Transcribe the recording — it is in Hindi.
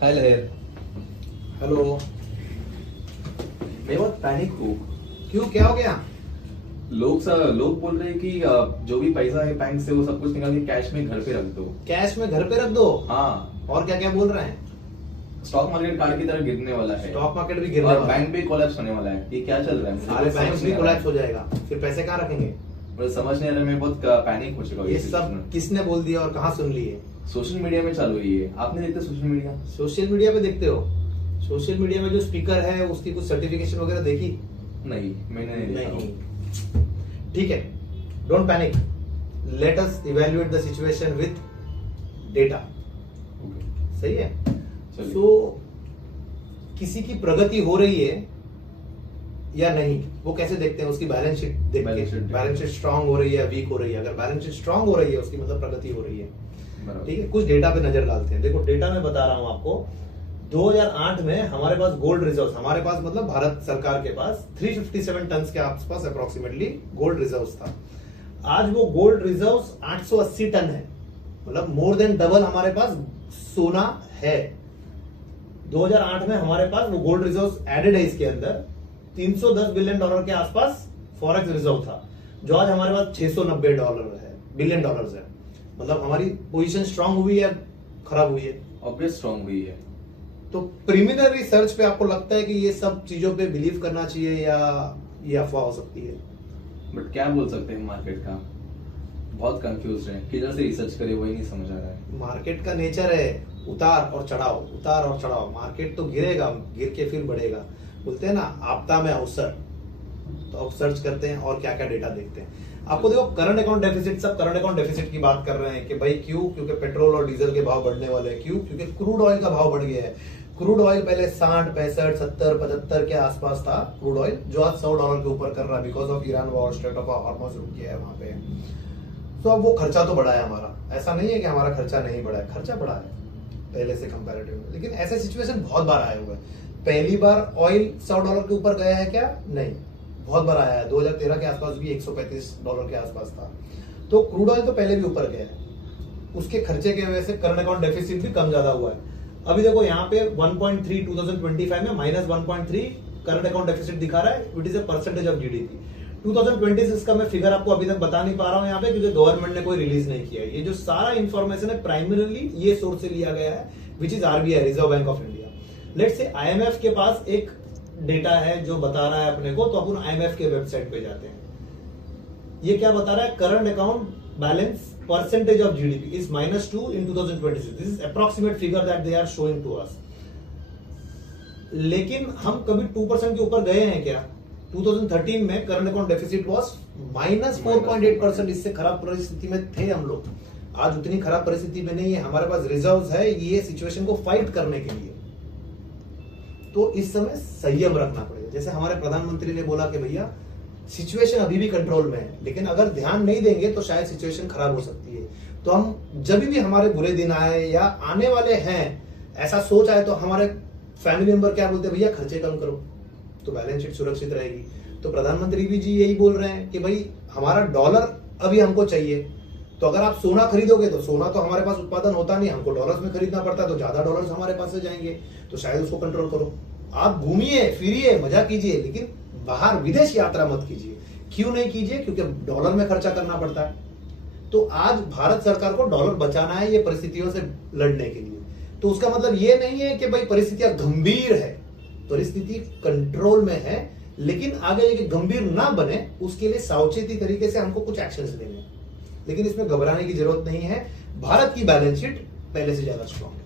हाय लहर। हेलो। मैं बहुत पैनिक हूँ। क्यों, क्या हो गया? लोग बोल रहे हैं कि जो भी पैसा है बैंक से वो सब कुछ निकाल के कैश में घर पे रख दो। कैश में घर पे रख दो? हाँ। और क्या क्या बोल रहे हैं? स्टॉक मार्केट कार की तरह गिरने वाला है। स्टॉक मार्केट भी गिरने और वाला है। बैंक भी कोलैप्स होने वाला है। ये क्या चल रहा है? मुझे सारे कुछ बैंक समझ भी नहीं आ रहा कोलैप्स है। हो जाएगा, फिर पैसे कहाँ रखेंगे? मुझे समझ नहीं आ रहा, मैं बहुत पैनिक हो चुका हूँ ये इस सब situation किसने बोल दिया और कहाँ सुन लिए? में। सोशल मीडिया में चालू हुई है। आपने देखते सोशल मीडिया? सोशल मीडिया पे देखते हो? सोशल मीडिया में जो स्पीकर है उसकी कुछ सर्टिफिकेशन वगैरह देखी? नहीं, मैंने नहीं देखा। नहीं। ठीक है, don't panic, let us evaluate the situation with data. Okay. सही है? चलिए। तो किसी की प्रगति हो रही है या नहीं वो कैसे देखते हैं? उसकी बैलेंस शीट देख के। बैलेंस शीट स्ट्रांग हो रही है या वीक हो रही है? अगर बैलेंस शीट स्ट्रांग हो रही है उसकी मतलब प्रगति हो रही है। ठीक है, कुछ डेटा पे नजर डालते हैं। देखो, डेटा में बता रहा हूं आपको। 2008 में हमारे पास गोल्ड रिजर्व, हमारे पास मतलब भारत सरकार के पास 357 टन के आसपास अप्रोक्सीमेटली गोल्ड रिजर्व था। आज वो गोल्ड रिजर्व 880 टन है, मतलब मोर देन डबल हमारे पास सोना है। 2008 में हमारे पास वो गोल्ड रिजर्व एडेड है, इसके अंदर 310 बिलियन डॉलर के आसपास फॉरेक्स रिजर्व था, जो आज हमारे पास 690 डॉलर है, बिलियन डॉलर्स है। मतलब हमारी पोजीशन स्ट्रांग हुई है, खराब हुई है? ऑब्वियस स्ट्रांग हुई है। तो प्रीलिमिनरी रिसर्च पे आपको लगता है कि ये सब चीजों पे बिलीव करना चाहिए या ये अफवाह हो सकती है? बट क्या बोल सकते हैं मार्केट का? बहुत कंफ्यूज है, किधर से रिसर्च करे वही नहीं समझ आ रहा है। मार्केट का नेचर है उतार और चढ़ाव, उतार और चढ़ाव। मार्केट तो गिरेगा, गिर के फिर बढ़ेगा। बोलते हैं ना, आपदा में अवसर। तो अब सर्च करते हैं और क्या क्या डेटा देखते हैं। आपको देखो, करंट अकाउंट डेफिसिट, सब करंट अकाउंट डेफिसिट की बात कर रहे हैं कि भाई क्यों? क्योंकि पेट्रोल और डीजल के भाव बढ़ने वाले हैं। क्यों? क्योंकि क्रूड ऑयल का भाव बढ़ गया है। क्रूड ऑयल पहले 60, 65, 70, 75 के आसपास था क्रूड ऑयल, जो आज $100 के ऊपर कर रहा है because of Iran war, straight of Hormuz रुक गया है वहां पे। तो अब वो खर्चा तो बढ़ा है हमारा, ऐसा नहीं है कि हमारा खर्चा नहीं बढ़ा है, खर्चा बढ़ा है पहले से कंपैरेटिव में। लेकिन ऐसे सिचुएशन बहुत बार आए हुए हैं। पहली बार ऑयल $100 के ऊपर गया है क्या? नहीं, बहुत बार आया है। 2013 के आसपास भी $135 के आसपास था। तो क्रूड ऑयल तो पहले भी ऊपर गया है, उसके खर्चे की वजह से करंट अकाउंट डेफिसिट भी कम ज्यादा हुआ है। अभी देखो यहाँ पे 1.3 2025 में -1.3 करंट अकाउंट डेफिसिट दिखा रहा है, it is a percentage of GDP. 2026 का मैं फिगर आपको अभी तक बता नहीं पा रहा हूं यहाँ पे, क्योंकि गवर्नमेंट ने कोई रिलीज नहीं किया है। ये जो सारा इंफॉर्मेशन है प्राइमरीली ये सोर्स से लिया गया है, which is RBI, reserve bank of India. Let's say IMF के पास एक डेटा है जो बता रहा है अपने को, तो अपन आईएमएफ के वेबसाइट पे जाते हैं। ये क्या बता रहा है? Current account balance percentage of GDP is -2 in 2026. This is approximate figure that they are showing to us. लेकिन हम कभी 2% के ऊपर गए हैं क्या? 2013 में करंट अकाउंट डेफिसिट वाज -4.8%। इससे खराब परिस्थिति में थे हम लोग। आज उतनी खराब परिस्थिति में नहीं है, हमारे पास रिजर्व्स है ये सिचुएशन को फाइट करने के लिए। तो इस समय संयम रखना पड़ेगा। जैसे हमारे प्रधानमंत्री ने बोला कि भैया सिचुएशन अभी भी कंट्रोल में है, लेकिन अगर ध्यान नहीं देंगे तो शायद सिचुएशन खराब हो सकती है। तो हम जब भी हमारे बुरे दिन आए या आने वाले हैं, ऐसा सोच आए, तो हमारे फैमिली मेंबर क्या बोलते हैं? भैया खर्चे कम करो तो बैलेंस शीट सुरक्षित रहेगी। तो प्रधानमंत्री भी जी यही बोल रहे हैं कि भाई हमारा डॉलर अभी हमको चाहिए। तो अगर आप सोना खरीदोगे तो सोना तो हमारे पास उत्पादन होता नहीं, हमको डॉलर्स में खरीदना पड़ता है, तो ज्यादा डॉलर्स हमारे पास से जाएंगे। तो शायद उसको कंट्रोल करो। आप घूमिए फिरिए मजा कीजिए, लेकिन बाहर विदेश यात्रा मत कीजिए। क्यों नहीं कीजिए? क्योंकि डॉलर में खर्चा करना पड़ता है। तो आज भारत सरकार को डॉलर बचाना है ये परिस्थितियों से लड़ने के लिए। तो उसका मतलब ये नहीं है कि भाई परिस्थितियां गंभीर है, परिस्थिति कंट्रोल में है, लेकिन आगे जाके गंभीर ना बने उसके लिए सावचेती तरीके से हमको कुछ एक्शंस लेने हैं। लेकिन इसमें घबराने की जरूरत नहीं है। भारत की बैलेंस शीट पहले से ज्यादा स्ट्रॉन्ग है।